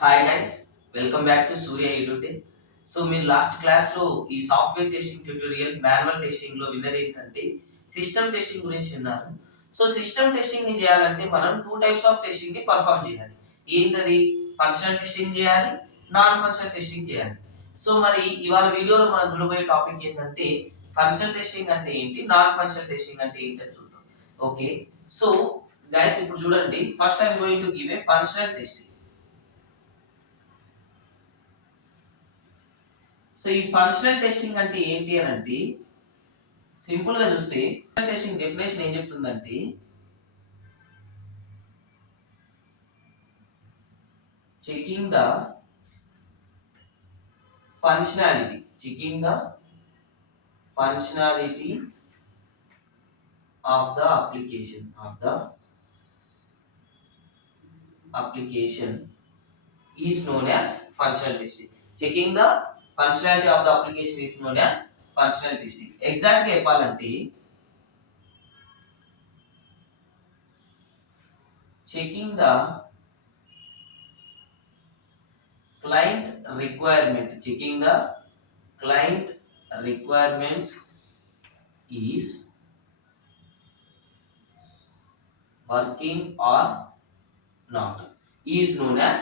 Hi guys, welcome back to Surya Edutech. So మీరు last క్లాస్లో ఈ సాఫ్ట్వేర్ టెస్టింగ్ ట్యూటోరియల్ మాన్యువల్ టెస్టింగ్లో విన్నది ఏంటంటే సిస్టమ్ టెస్టింగ్ గురించి విన్నారు. సో సిస్టమ్ టెస్టింగ్ ని చేయాలంటే మనం టూ టైప్స్ ఆఫ్ టెస్టింగ్ ని పర్ఫామ్ చేయాలి. ఏంటది? ఫంక్షనల్ టెస్టింగ్ చేయాలి, నాన్ ఫంక్షనల్ టెస్టింగ్ చేయాలి. సో మరి ఇవాళ వీడియోలో మనం చూడబోయే టాపిక్ ఏంటంటే ఫంక్షనల్ టెస్టింగ్ అంటే ఏంటి, నాన్ ఫంక్షనల్ టెస్టింగ్ అంటే ఏంటి అని చూద్దాం. ఓకే, సో గైస్ ఇప్పుడు చూడండి, first I'm going to give a functional testing. So ఈ ఫంక్షనల్ టెస్టింగ్ అంటే ఏంటి అని అంటే సింపుల్ గా చూస్తే ఫంక్షనల్ టెస్టింగ్ డెఫినేషన్ ఏం చెప్తుందంటే checking the functionality of the application is known as functional testing. Checking the functionality of the application is known as functional testing. Exact గా చెప్పాలంటే checking the client checking the client requirement is working or not is known as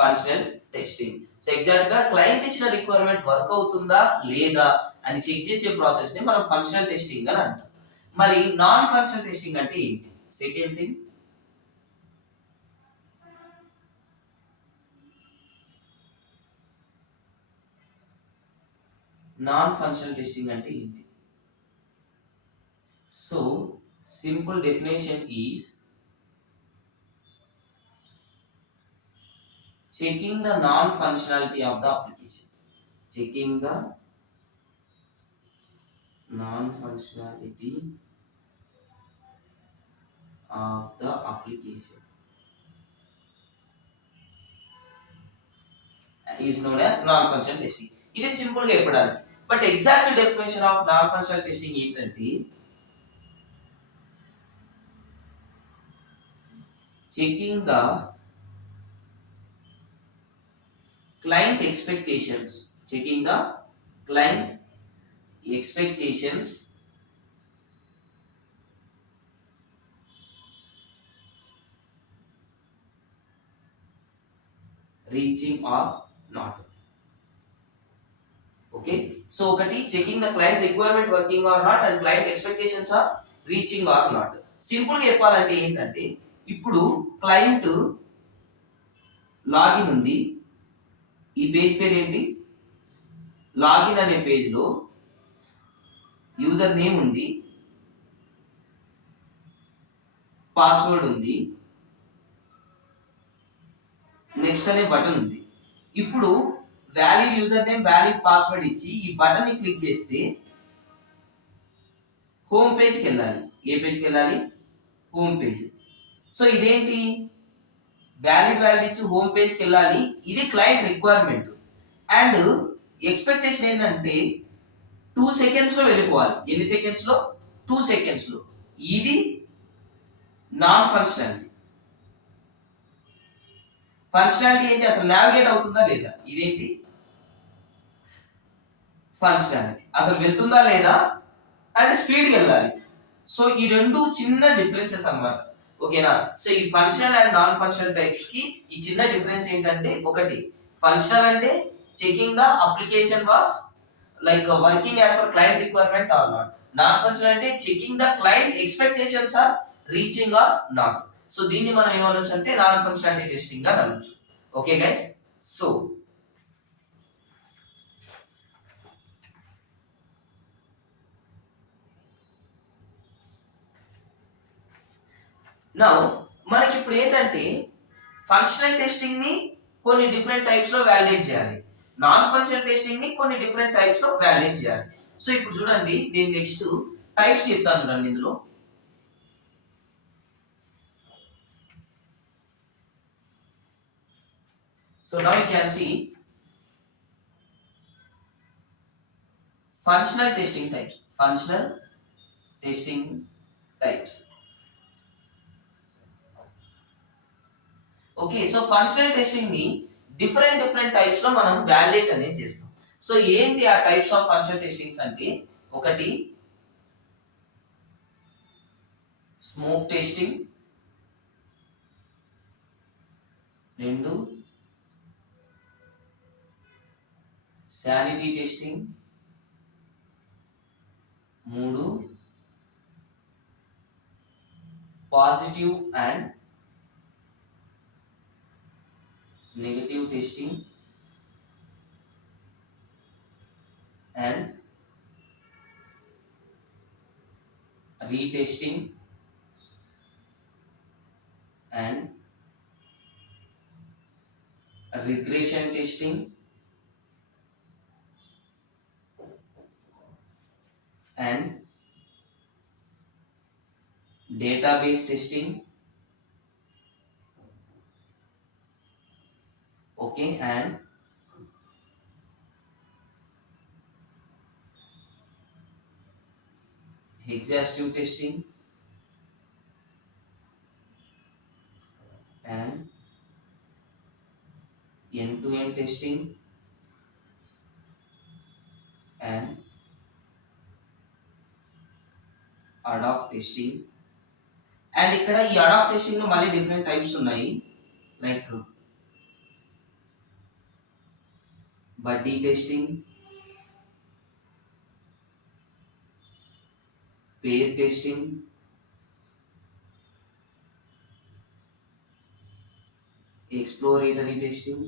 functional testing. So exact గా క్లయింట్ ఇచ్చిన requirement work అవుతుందా లేదా అని చెక్ చేసే ప్రాసెస్ ని మనం ఫంక్షనల్ టెస్టింగ్ అని అంటాం. మరి నాన్ ఫంక్షనల్ టెస్టింగ్ అంటే ఏంటి? Second thing, non functional testing అంటే ఏంటి? So simple definition is checking the non-functionality of the application. Checking the non-functionality of the application is known as non-functional testing. ఇది simple గా చెప్పడానికి. But exact definition of non functional testing ఏంటంటే checking the client expectations reaching or not. Okay, so ఒకటి checking the client requirement working or not and client expectations are reaching or not. Simple గా చెప్పాలంటే ఏంటంటే ఇప్పుడు client login ఉంది, ఈ పేజ్ పేరు ఏంటి? లాగిన్ అనే పేజ్ లో యూజర్ నేమ్ ఉంది, పాస్వర్డ్ ఉంది, నెక్స్ట్ అనే బటన్ ఉంది. ఇప్పుడు valid user name valid password ఇచ్చి ఈ బటన్ ని క్లిక్ చేస్తే హోమ్ పేజ్కి వెళ్ళాలి. ఏ పేజ్కి వెళ్ళాలి? Home page. సో ఇదేంటి? వ్యాలిడ్ ఇచ్చి హోమ్ పేజ్కి వెళ్ళాలి. ఇది క్లయింట్ రిక్వైర్మెంట్ అండ్ ఎక్స్పెక్టేషన్ ఏంటంటే 2 సెకండ్స్ లో వెళ్ళిపోవాలి. ఎన్ని సెకండ్స్ లో? 2 సెకండ్స్ లో. ఇది నాన్ ఫంక్షనాలిటీ. ఫంక్షనాలిటీ ఏంటి? అసలు నావిగేట్ అవుతుందా లేదా? ఇదేంటి? ఫంక్షనాలిటీ. అసలు వెళ్తుందా లేదా అంటే స్పీడ్ వెళ్ళాలి. సో ఈ రెండు చిన్న డిఫరెన్సెస్ అన్నమాట. ఓకేనా? సో ఈ functional and non functional types కి ఈ చిన్న డిఫరెన్స్ ఏంటంటే, ఒకటి ఫంక్షనల్ అంటే checking the application was like working as per client requirement or not. Non functional అంటే checking the client expectations are reaching or not. So దీన్ని మనం ఏమనొచ్చు అంటే నాన్ ఫంక్షనాలిటీ టెస్టింగ్ గా అనొచ్చు. ఓకే గైస్, సో నౌ మనకి ఇప్పుడు ఏంటంటే ఫంక్షనల్ టెస్టింగ్ ని కొన్ని డిఫరెంట్ టైప్స్ లో వాలిడేట్ చేయాలి, నాన్ ఫంక్షనల్ టెస్టింగ్ ని కొన్ని డిఫరెంట్ టైప్స్ లో వాలిడేట్ చేయాలి. సో ఇప్పుడు చూడండి, నేను నెక్స్ట్ టైప్స్ చెప్తాను చూడండి ఇందులో. So now you can see functional testing types. Okay, so functional testing ని డిఫరెంట్ డిఫరెంట్ టైప్స్ లో మనం వాలిడేట్ అనేది చేస్తాం. సో ఏంటి ఆ టైప్స్ ఆఫ్ ఫంక్షనల్ టెస్టింగ్స్ అంటే, ఒకటి స్మోక్ టెస్టింగ్, రెండు శానిటీ టెస్టింగ్, మూడు positive and negative testing, and retesting, and regression testing, and database testing. Okay, and exhaustive testing, and end-to-end testing, and ad hoc testing. And ఇక్కడ ఈ ad hoc testing లో మళ్ళీ different types ఉన్నాయి, లైక్ బడ్డీ టెస్టింగ్, పేర్ testing, exploratory testing,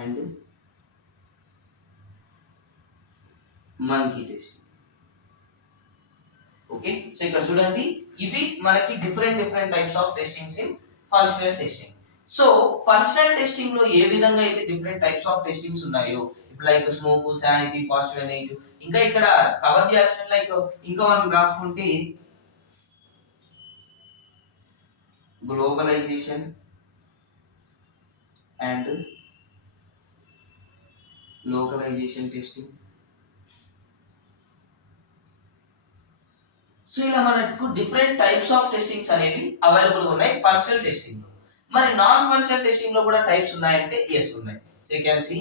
and monkey testing. Okay, so ఇక్కడ చూడండి, ఇవి మనకి different different types of testings in functional testing. So functional testing లో ఏ విధంగా అయితే డిఫరెంట్ టైప్స్ ఆఫ్ టెస్టింగ్స్ ఉన్నాయో, ఇప్పుడు like smoke, sanity, positive and negative, ఇంకా ఇక్కడ కవర్ చేయాల్సిన లైక్ ఇంకా మనం రాసుకుంటే globalisation and localisation testing. So ఇలా మనకు డిఫరెంట్ టైప్స్ ఆఫ్ టెస్టింగ్స్ అనేవి అవైలబుల్ ఉన్నాయి ఫంక్షనల్ టెస్టింగ్ లో. మరి నాన్ ఫంక్షనల్ టెస్టింగ్ లో కూడా టైప్స్ ఉన్నాయంటే ఎస్ ఉన్నాయి. So you can see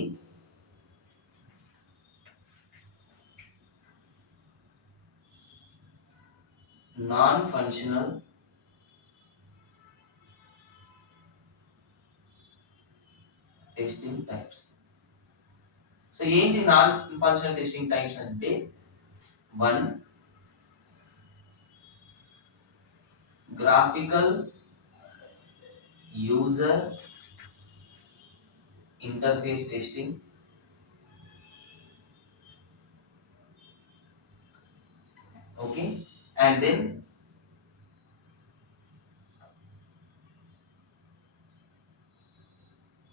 non functional testing types. So ఏంటి నాన్ ఫంక్షనల్ టెస్టింగ్ టైప్స్ అంటే, 1 graphical user interface testing, okay, and then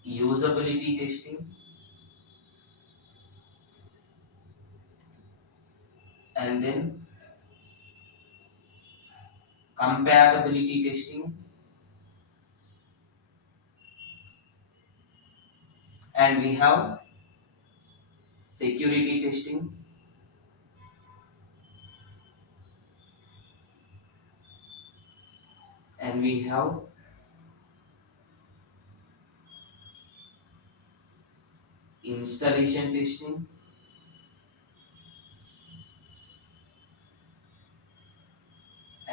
usability testing, and then compatibility testing, and we have security testing, and we have installation testing,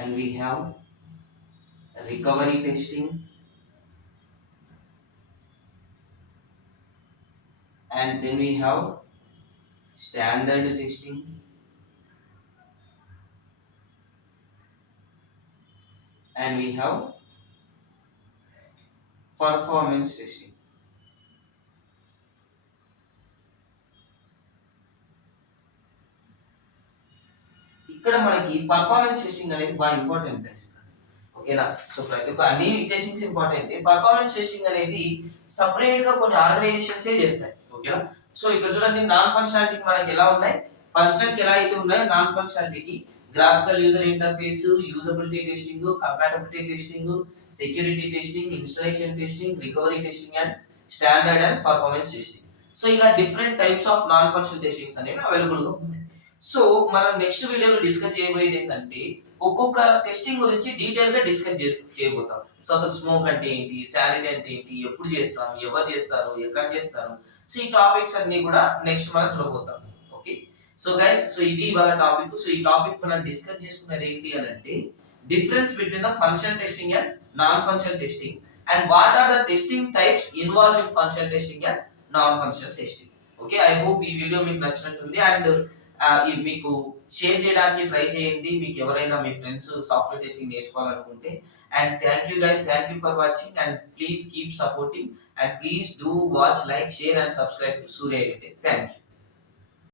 and we have recovery testing, and then we have standard testing, and we have performance testing. ఇక్కడ మనకి performance testing అనేది బాగా important guys, ఓకేనా. సో ప్రతి ఒక్క అన్ని testings important. Performance testing అనేది సపరేట్ గా కొన్ని ఆర్గనైజేషన్స్ చేస్తాయి, ఓకేనా. సో ఇక్కడ చూడండి, నాన్ ఫంక్షనాలిటీకి మనకి ఎలా ఉన్నాయి, ఫంక్షనల్ కి ఎలా అయితే ఉన్నాయో నాన్ ఫంక్షనాలిటీకి graphical user interface, usability testing, compatibility testing, security testing, installation testing, recovery testing, and standard and performance testing. So ఇలా different types of non functional testings అనేవి అవైలబుల్ గా ఉన్నాయి. సో మనం నెక్స్ట్ వీడియోలో డిస్కస్ చేయబోయేది ఏంటంటే ఒక్కొక్క టెస్టింగ్ గురించి డీటెయిల్ గా డిస్కస్ చేయబోతాం. సో అసలు స్మోక్ అంటే ఏంటి, శానిటీ అంటే ఏంటి, ఎప్పుడు చేస్తాం, ఎవరు చేస్తారు, ఎక్కడ చేస్తారు, సో ఈ టాపిక్స్ అన్ని కూడా నెక్స్ట్ మనం చూడబోతాం. ఓకే, సో గైస్, సో ఇది ఇవాళ టాపిక్. సో ఈ టాపిక్ మనం డిస్కస్ చేసుకునేది ఏంటి అని అంటే difference between the function testing and non function testing and what are the testing types involve in function testing and non function testing. Okay, I hope ఈ వీడియో మీకు నచ్చినట్టుంది. అండ్ ఇది మీకు షేర్ చేయడానికి ట్రై చేయండి మీకు ఎవరైనా మీ ఫ్రెండ్స్ సాఫ్ట్వేర్ టెస్టింగ్ నేర్చుకోవాలనుకుంటే. And thank you for watching and please keep supporting and please do watch, like, share and subscribe to Surya Edutech. Thank you.